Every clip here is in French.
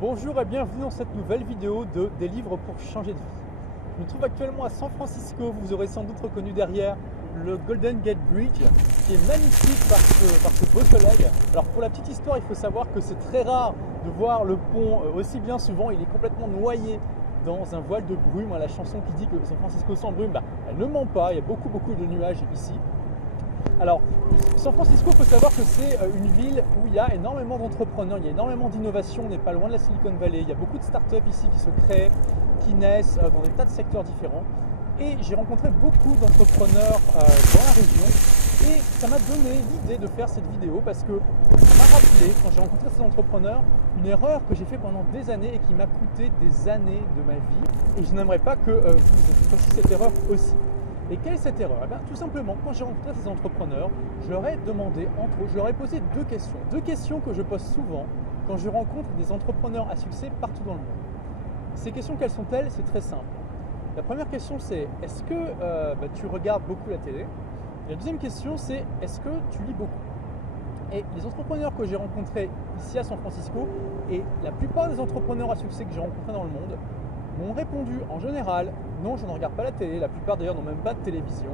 Bonjour et bienvenue dans cette nouvelle vidéo de Des livres pour changer de vie. Je me trouve actuellement à San Francisco, vous aurez sans doute reconnu derrière le Golden Gate Bridge qui est magnifique par ce beau soleil. Alors pour la petite histoire, il faut savoir que c'est très rare de voir le pont aussi bien souvent, il est complètement noyé dans un voile de brume. La chanson qui dit que San Francisco sans brume, elle ne ment pas, il y a beaucoup de nuages ici. Alors, San Francisco, il faut savoir que c'est une ville où il y a énormément d'entrepreneurs, il y a énormément d'innovation, on n'est pas loin de la Silicon Valley, il y a beaucoup de startups ici qui se créent, qui naissent dans des tas de secteurs différents. Et j'ai rencontré beaucoup d'entrepreneurs dans la région et ça m'a donné l'idée de faire cette vidéo parce que ça m'a rappelé, quand j'ai rencontré ces entrepreneurs, une erreur que j'ai fait pendant des années et qui m'a coûté des années de ma vie. Et je n'aimerais pas que vous fassiez cette erreur aussi. Et quelle est cette erreur? Tout simplement, quand j'ai rencontré ces entrepreneurs, je leur ai demandé, entre autres, je leur ai posé deux questions que je pose souvent quand je rencontre des entrepreneurs à succès partout dans le monde. Ces questions, quelles sont-elles? C'est très simple. La première question, c'est est-ce que tu regardes beaucoup la télé? Et la deuxième question, c'est est-ce que tu lis beaucoup? Et les entrepreneurs que j'ai rencontrés ici à San Francisco, et la plupart des entrepreneurs à succès que j'ai rencontrés dans le monde, m'ont répondu en général, non, je ne regarde pas la télé, la plupart d'ailleurs n'ont même pas de télévision,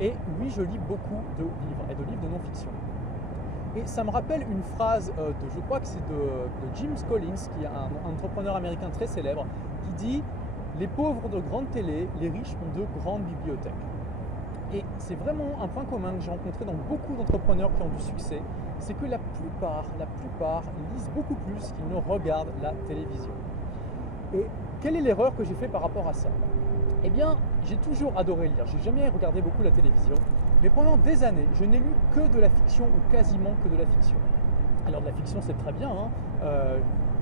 et oui, je lis beaucoup de livres, et de livres de non-fiction. Et ça me rappelle une phrase je crois que c'est de Jim Collins, qui est un entrepreneur américain très célèbre, qui dit « Les pauvres ont de grandes télés, les riches ont de grandes bibliothèques ». Et c'est vraiment un point commun que j'ai rencontré dans beaucoup d'entrepreneurs qui ont du succès, c'est que la plupart lisent beaucoup plus qu'ils ne regardent la télévision. Et quelle est l'erreur que j'ai fait par rapport à ça? Eh bien, j'ai toujours adoré lire, j'ai jamais regardé beaucoup la télévision, mais pendant des années, je n'ai lu que de la fiction ou quasiment que de la fiction. Alors de la fiction, c'est très bien,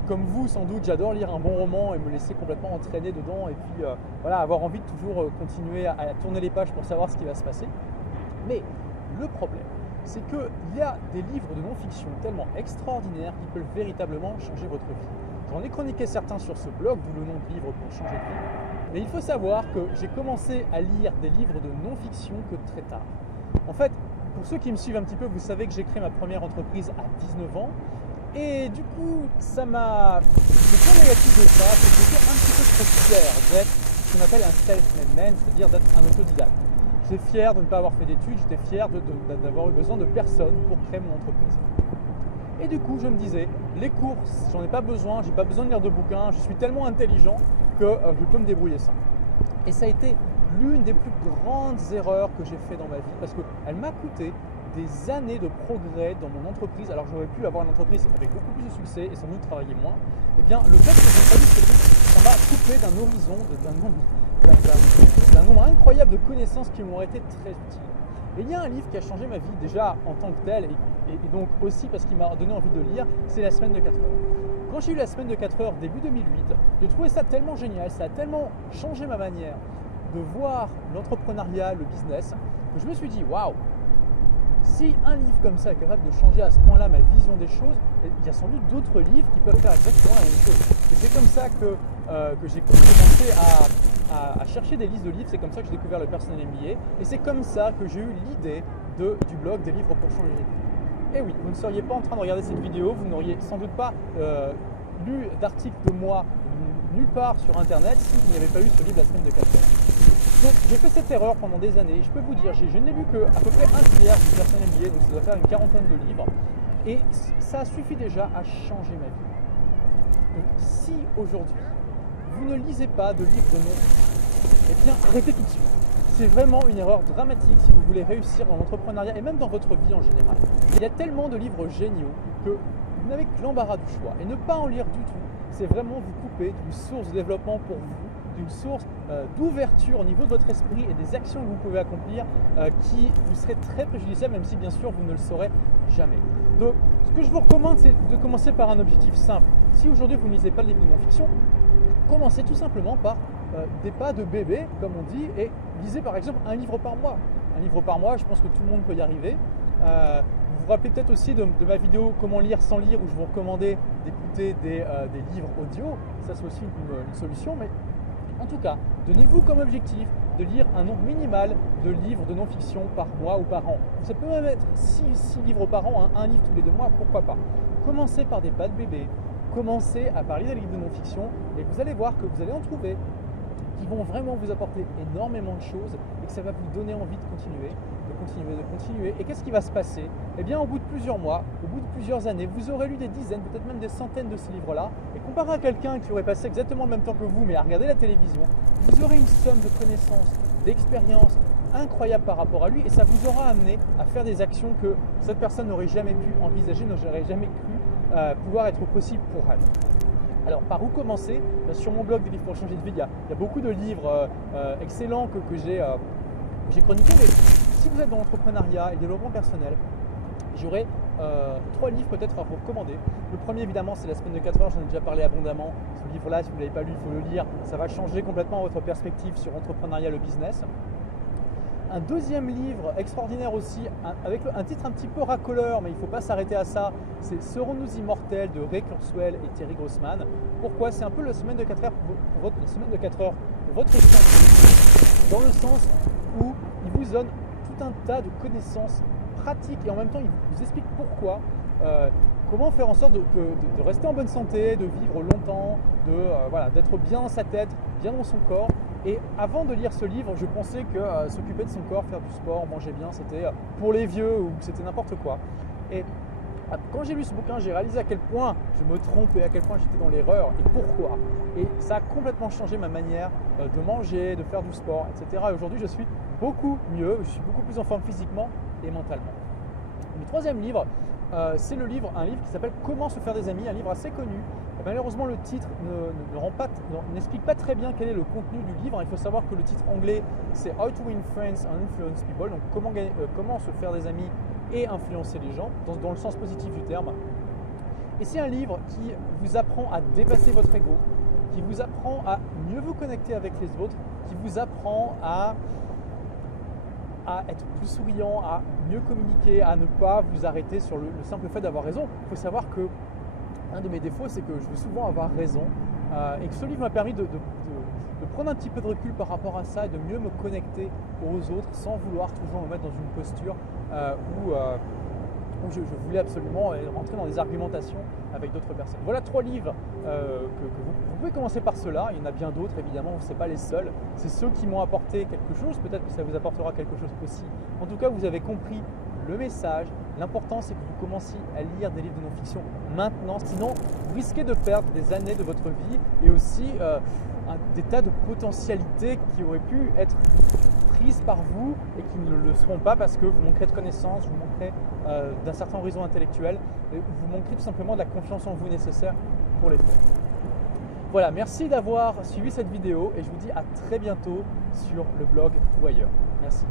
comme vous sans doute, j'adore lire un bon roman et me laisser complètement entraîner dedans et puis avoir envie de toujours continuer à tourner les pages pour savoir ce qui va se passer. Mais le problème, c'est qu'il y a des livres de non-fiction tellement extraordinaires qui peuvent véritablement changer votre vie. J'en ai chroniqué certains sur ce blog, d'où le nom de livre pour changer de vie. Mais il faut savoir que j'ai commencé à lire des livres de non-fiction que très tard. En fait, pour ceux qui me suivent un petit peu, vous savez que j'ai créé ma première entreprise à 19 ans. Et du coup, le point négatif de ça, c'est que j'étais un petit peu trop fier d'être ce qu'on appelle un self-made man, c'est-à-dire d'être un autodidacte. J'étais fier de ne pas avoir fait d'études, j'étais fier d'avoir eu besoin de personne pour créer mon entreprise. Et du coup, je me disais, les courses, j'en ai pas besoin, j'ai pas besoin de lire de bouquins, je suis tellement intelligent que je peux me débrouiller sans. Et ça a été l'une des plus grandes erreurs que j'ai fait dans ma vie parce qu'elle m'a coûté des années de progrès dans mon entreprise. Alors j'aurais pu avoir une entreprise avec beaucoup plus de succès et sans doute travailler moins. Eh bien, le fait que je n'ai pas lu ce livre, ça m'a coupé d'un horizon, d'un nombre incroyable de connaissances qui m'ont été très utiles. Et il y a un livre qui a changé ma vie déjà en tant que tel et donc aussi parce qu'il m'a donné envie de lire, c'est La Semaine de 4 heures. Quand j'ai eu La Semaine de 4 heures début 2008, j'ai trouvé ça tellement génial, ça a tellement changé ma manière de voir l'entrepreneuriat, le business, que je me suis dit waouh, si un livre comme ça est capable de changer à ce point-là ma vision des choses, il y a sans doute d'autres livres qui peuvent faire exactement la même chose. Et c'est comme ça que j'ai commencé à chercher des listes de livres, c'est comme ça que j'ai découvert le Personnel MBA, et c'est comme ça que j'ai eu l'idée du blog Des livres pour changer de vie. Et oui, vous ne seriez pas en train de regarder cette vidéo, vous n'auriez sans doute pas lu d'articles de moi nulle part sur internet si vous n'avez pas eu ce livre La Semaine de 4 heures. Donc j'ai fait cette erreur pendant des années et je peux vous dire, je n'ai lu qu'à peu près un tiers du Personnel MBA, donc ça doit faire une quarantaine de livres, et ça suffit déjà à changer ma vie. Donc si aujourd'hui vous ne lisez pas de livres de non-fiction, eh bien arrêtez tout de suite. C'est vraiment une erreur dramatique si vous voulez réussir dans l'entrepreneuriat et même dans votre vie en général. Il y a tellement de livres géniaux que vous n'avez que l'embarras du choix. Et ne pas en lire du tout, c'est vraiment vous couper d'une source de développement pour vous, d'une source d'ouverture au niveau de votre esprit et des actions que vous pouvez accomplir qui vous seraient très préjudiciables, même si bien sûr vous ne le saurez jamais. Donc ce que je vous recommande, c'est de commencer par un objectif simple. Si aujourd'hui vous ne lisez pas de livres de non-fiction, commencez tout simplement par des pas de bébé, comme on dit, et lisez par exemple un livre par mois. Un livre par mois, je pense que tout le monde peut y arriver. Vous vous rappelez peut-être aussi de ma vidéo Comment lire sans lire, où je vous recommandais d'écouter des livres audio. Ça, c'est aussi une solution. Mais en tout cas, donnez-vous comme objectif de lire un nombre minimal de livres de non-fiction par mois ou par an. Ça peut même être 6 livres par an, un livre tous les 2 mois, pourquoi pas. Commencez par des pas de bébé. commencez à parler des livres de non-fiction et vous allez voir que vous allez en trouver qui vont vraiment vous apporter énormément de choses et que ça va vous donner envie de continuer. Et qu'est-ce qui va se passer? Eh bien, au bout de plusieurs mois, au bout de plusieurs années, vous aurez lu des dizaines, peut-être même des centaines de ces livres-là. Et comparé à quelqu'un qui aurait passé exactement le même temps que vous, mais à regarder la télévision, vous aurez une somme de connaissances, d'expériences incroyables par rapport à lui. Et ça vous aura amené à faire des actions que cette personne n'aurait jamais pu envisager, n'aurait jamais cru pouvoir être possible pour elle. Alors, par où commencer? Sur mon blog des livres pour changer de vie, il y a beaucoup de livres excellents que j'ai chroniqués. Mais si vous êtes dans l'entrepreneuriat et le développement personnel, j'aurai 3 livres peut-être à vous recommander. Le premier, évidemment, c'est La semaine de 4 heures. J'en ai déjà parlé abondamment. Ce livre-là, si vous ne l'avez pas lu, il faut le lire. Ça va changer complètement votre perspective sur l'entrepreneuriat, le business. Un deuxième livre extraordinaire aussi, avec un titre un petit peu racoleur, mais il ne faut pas s'arrêter à ça, c'est Serons-nous immortels de Ray Kurzweil et Terry Grossman. Pourquoi? C'est un peu la semaine de 4 heures pour votre santé, dans le sens où il vous donne tout un tas de connaissances pratiques et en même temps il vous explique pourquoi, comment faire en sorte de rester en bonne santé, de vivre longtemps, d'être bien dans sa tête, bien dans son corps. Et avant de lire ce livre, je pensais que s'occuper de son corps, faire du sport, manger bien, c'était pour les vieux ou c'était n'importe quoi. Et quand j'ai lu ce bouquin, j'ai réalisé à quel point je me trompais, à quel point j'étais dans l'erreur et pourquoi. Et ça a complètement changé ma manière de manger, de faire du sport, etc. Et aujourd'hui, je suis beaucoup mieux, je suis beaucoup plus en forme physiquement et mentalement. Le troisième livre, c'est un livre qui s'appelle Comment se faire des amis, un livre assez connu. Et malheureusement, le titre n'explique pas très bien quel est le contenu du livre. Il faut savoir que le titre anglais, c'est How to Win Friends and Influence People, donc comment se faire des amis et influencer les gens, dans le sens positif du terme. Et c'est un livre qui vous apprend à dépasser votre ego, qui vous apprend à mieux vous connecter avec les autres, qui vous apprend à être plus souriant, à mieux communiquer, à ne pas vous arrêter sur le simple fait d'avoir raison. Il faut savoir que un de mes défauts, c'est que je veux souvent avoir raison et que ce livre m'a permis de prendre un petit peu de recul par rapport à ça et de mieux me connecter aux autres sans vouloir toujours me mettre dans une posture où je voulais absolument rentrer dans des argumentations avec d'autres personnes. Voilà 3 livres que vous pouvez commencer par ceux-là. Il y en a bien d'autres, évidemment, ce n'est pas les seuls. C'est ceux qui m'ont apporté quelque chose. Peut-être que ça vous apportera quelque chose aussi. En tout cas, vous avez compris le message. L'important, c'est que vous commenciez à lire des livres de non-fiction maintenant. Sinon, vous risquez de perdre des années de votre vie et aussi des tas de potentialités qui auraient pu être prises par vous et qui ne le seront pas parce que vous manquerez de connaissances, vous manquerez d'un certain horizon intellectuel et vous manquerez tout simplement de la confiance en vous nécessaire pour les faire. Voilà, merci d'avoir suivi cette vidéo et je vous dis à très bientôt sur le blog ou ailleurs. Merci.